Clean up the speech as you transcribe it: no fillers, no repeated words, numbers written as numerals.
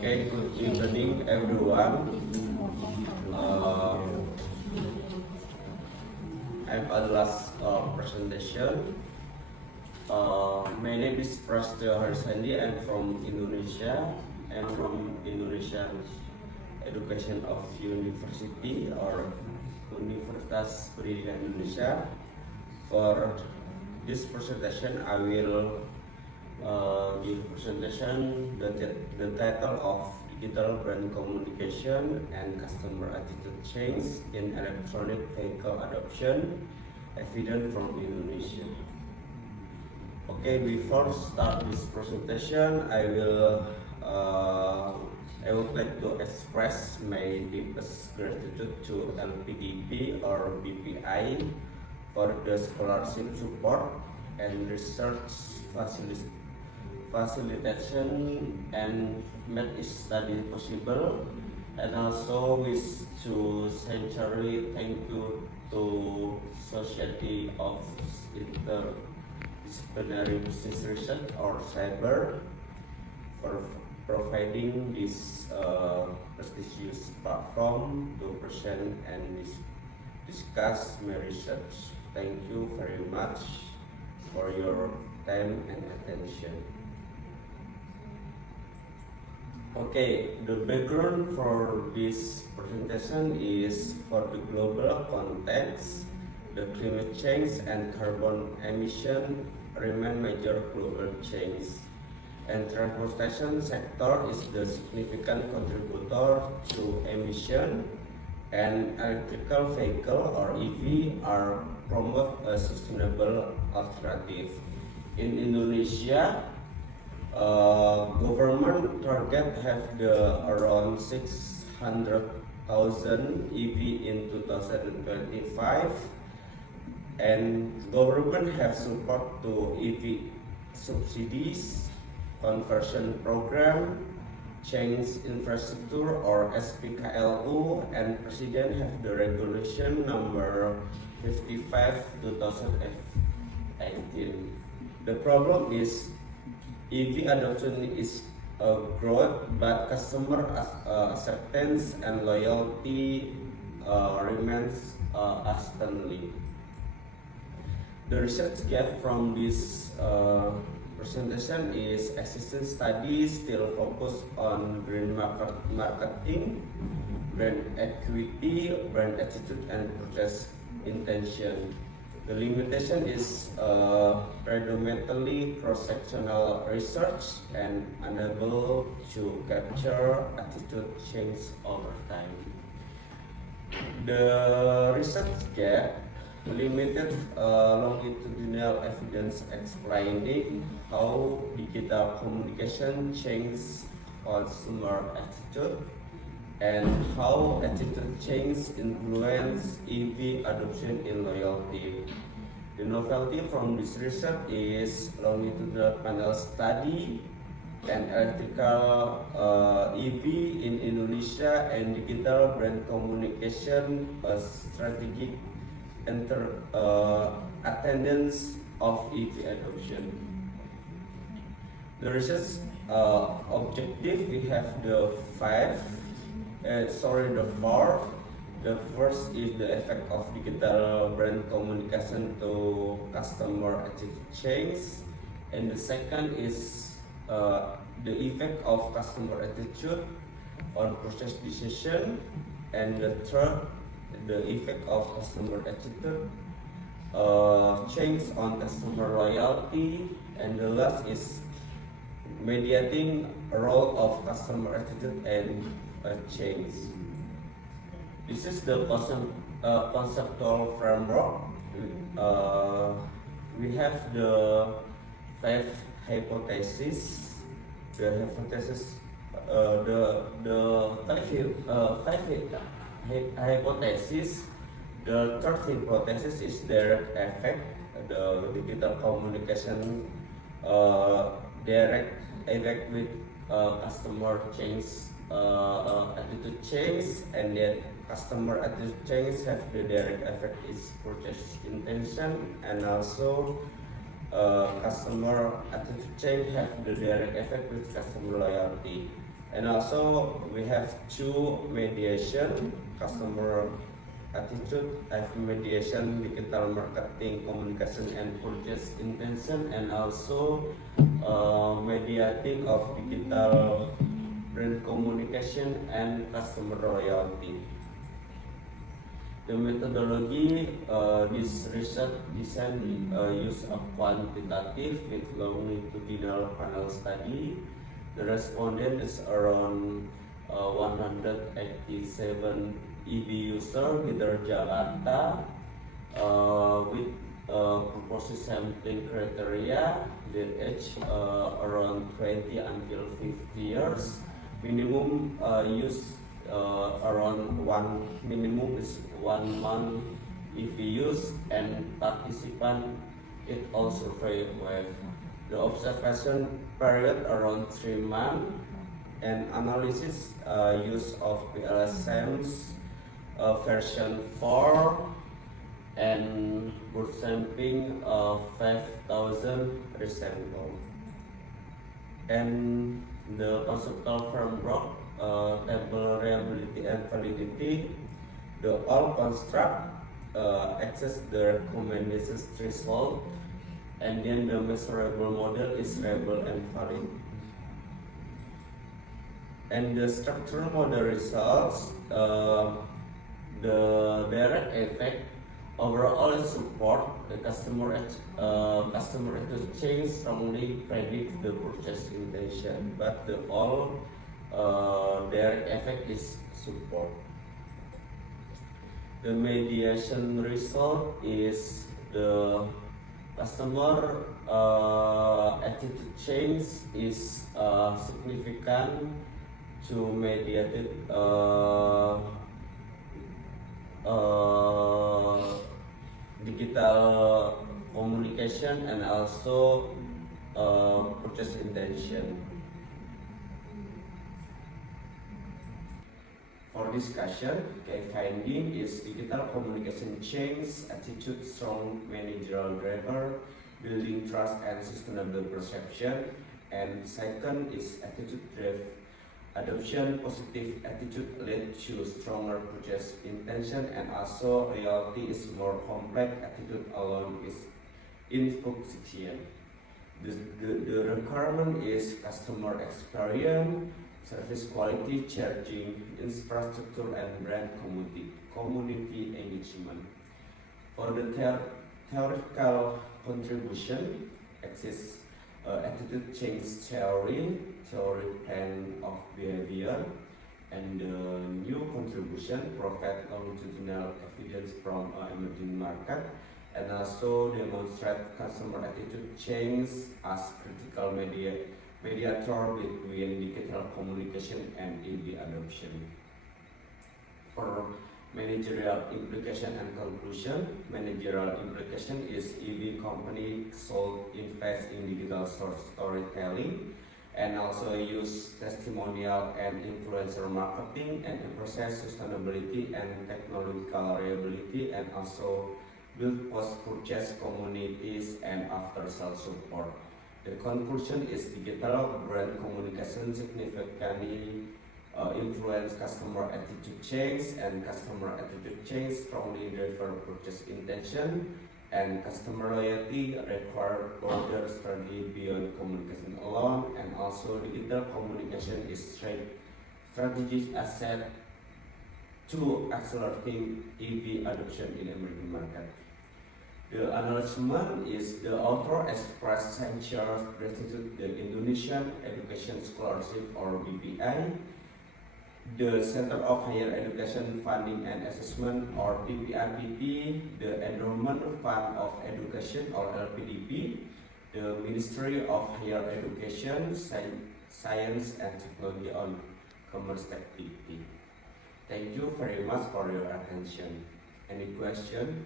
Okay, good evening, everyone. I'm at the last presentation. My name is Prasetyo Harisandi. I'm from Indonesia. I'm from Indonesian Education of University or Universitas Pendidikan Indonesia. For this presentation, I will give presentation the title of Digital Brand Communication and Customer Attitude Change in Electronic Vehicle Adoption, evident from Indonesia. Okay, before start this presentation, I would like to express my deepest gratitude to LPDP or BPI for the scholarship support and research facilitation and made this study possible, and also wish to sincerely thank you to Society of Interdisciplinary Business Research or Cyber for providing this prestigious platform to present and discuss my research. Thank you very much for your time and attention. Okay, the background for this presentation is for the global context. The climate change and carbon emission remain major global change, and transportation sector is the significant contributor to emission, and electrical vehicle or EV are promote a sustainable alternative. In Indonesia, government target have the around 600,000 EV in 2025, and government have support to EV subsidies, conversion program, change infrastructure or SPKLU, and President have the regulation number 55 2018. The problem is EV adoption is growth, but customer acceptance and loyalty remains unstable. The research gap from this presentation is existing studies still focus on brand marketing, brand equity, brand attitude, and purchase intention. The limitation is predominantly cross-sectional research and unable to capture attitude change over time. The research gap limited longitudinal evidence explaining how digital communication changes consumer attitude and how attitude change influence EV adoption in loyalty. The novelty from this research is longitudinal panel study and electrical EV in Indonesia and digital brand communication strategic attendance of EV adoption. The research objective, we have the four. The first is the effect of digital brand communication to customer attitude change, and the second is the effect of customer attitude on process decision, and the third, the effect of customer attitude change on customer loyalty, and the last is mediating role of customer attitude and change. This is the conceptual framework. We have the five hypotheses. The hypothesis, hypothesis. The third hypothesis is direct effect. The digital communication direct effect with customer change, attitude change, and then customer attitude change have the direct effect is purchase intention, and also customer attitude change have the direct effect with customer loyalty. And also we have two mediation, customer attitude, mediation, digital marketing, communication and purchase intention, and also mediating of digital brand communication and customer loyalty. The methodology, this research design use a quantitative with longitudinal panel study. The respondent is around 187 EV user with Jakarta with proposed sampling criteria, their age around 20 until 50 years. Minimum use around minimum is 1 month if we use, and participant it also very well. The observation period around 3 months, and analysis use of PLSM's version 4 and bird sampling 5,000 resample. And the conceptual framework, table reliability and validity, the all construct access the recommendations threshold, and then the measurable model is reliable and valid. And the structural model results, the direct effect overall support the customer exchange strongly predict the purchase intention, but the all direct effect is support. The mediation result is the customer attitude change is significant to mediated digital communication and also purchase intention. For discussion, key finding is digital communication change, attitude, strong managerial driver, building trust and sustainable perception, and second is attitude drive adoption, positive attitude lead to stronger purchase intention, and also loyalty is more complex, attitude alone is insufficient. The requirement is customer experience, service quality, charging, infrastructure, and brand community engagement. For the theoretical contribution, exists attitude change theory plan of behavior, and the new contribution provide longitudinal evidence from emerging market, and also demonstrate customer attitude change as critical mediator between digital communication and EV adoption. For managerial implication and conclusion, managerial implication is EV company should invest in digital storytelling and also use testimonial and influencer marketing and emphasize sustainability and technological reliability, and also build post-purchase communities and after-sales support. The conclusion is digital brand communication significantly influence customer attitude change, and customer attitude change strongly drive purchase intention, and customer loyalty require broader strategy beyond communication alone, and also digital communication is strategic asset to accelerating EV adoption in emerging market. The acknowledgement is the author expressed sincere gratitude to the Indonesian Education Scholarship or BPI, the Center of Higher Education Funding and Assessment or TPIPT, the Endowment Fund of Education or LPDP, the Ministry of Higher Education, Science and Technology on Commerce Activity. Thank you very much for your attention. Any question?